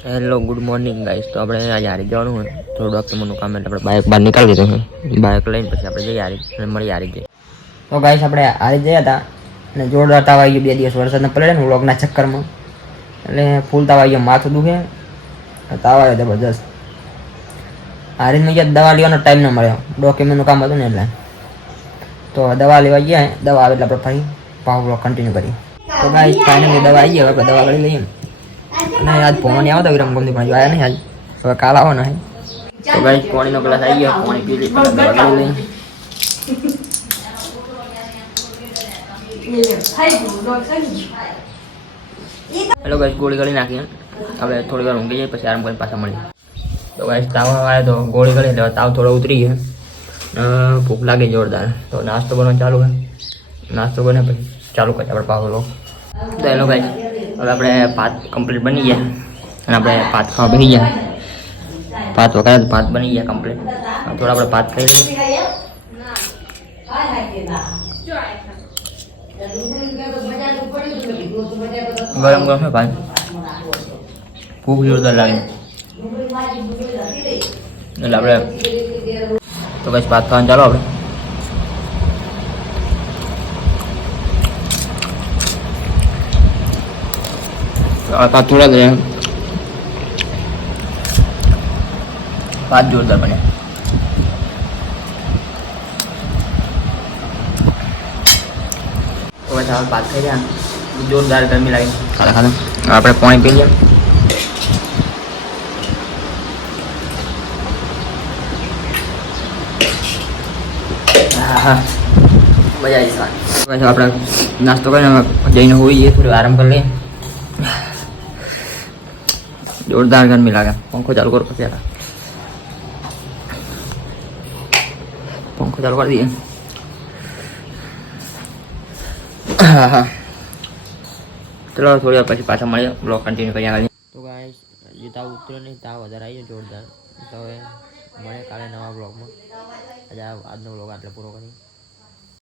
Hello good morning guys. તો આપણે આજે હારી જવાનું હોય થોડું ડોક્યુમેન્ટનું કામ એટલે આપણે બાઇક બહાર નીકળી દીધું છે. બાઇક લઈને પછી આપણે જઈએ હારી અને મળી હારી જઈએ. તો ગાઈસ આપણે હારી ગયા હતા અને જોરદાર તાવ આવી ગયો. 2 દિવસ વરસાદ ન પડે ને વ્લોગના ચક્કરમાં એટલે ફૂલ તાવ આવી ગયો, માથું દુખે, તાવ આવ્યો જબરદસ્ત. હારીને ગયા દવા લેવાનો ટાઈમ ન મળ્યો, ડોક્યુમેન્ટનું કામ હતું ને એટલે. તો દવા લેવા ગયા, દવા આવે એટલે આપણે ફરી પાવ વ્લોગ કન્ટિન્યુ કરીએ. તો ગાઈસ ફાઇનલી દવા આવી ગઈ, આપણે દવા લઈ લઈએ. અને આજ પોણી નહીં આવતા વિરમ ગમતી પણ આવ્યા નહીં આજ, હવે કાલ આવવાના છે. તો ગાઈસ પોણીનો ગ્લાસ આવી ગયો, પોણી પી લઈ હેલો ગાઈસ, ગોળી ગળી નાખી હવે થોડી વાર ઊંઘી જાય પછી આરામ કરીને પાછા મળીએ. તો ગાઈસ તાવ આવે તો ગોળી ગળી એટલે તાવ થોડો ઉતરી ગયો, ભૂખ લાગી જોરદાર. તો નાસ્તો બનવાનો ચાલુ છે, નાસ્તો બને પછી ચાલુ કરીએ આપણે પાવલો. તો હેલો ગાઈસ, હવે આપણે ભાત કમ્પ્લીટ બની ગયા અને આપણે ભાત ખાવા બેસી ગયા. ભાત વગર ભાત બની ગયા કમ્પ્લીટ. થોડા આપણે ભાત ખાઈ લઈએ. ગરમ ગરમ છે ભાત, ભૂખ જોરદાર લાગે એટલે આપણે તો બસ ભાત ખાવાનું ચાલો આપણે. ભાત થોડા દે, ભાત જોરદાર બને. તો બસ હવે ભાત ખાઈ ગયા, જોરદાર ગરમી લાગી ખાતા ખાતા. આપણે પાણી પી લઈએ. હા મજા આવી સારી. પછી આપણે નાસ્તો કરીને જઈને હોઈ જઈએ, થોડું આરામ કરી લઈએ. જોરદાર ગરમી લાગે. પંખો ચાલુ કરો પછી પંખો ચાલુ કરી દઈએ. હા હા ચલો થોડી વાર પછી પાછા મળીએ, બ્લોગ કન્ટિન્યુ કર્યા કરીએ. તો ગાઈસ જે તાવ ઉતર્યો નહીં, તાવ વધારે આવી ગયો જોરદાર. તો હવે મળે કાલે નવા બ્લોગમાં. આજે આજનો બ્લોગ આટલે પૂરો કરીએ.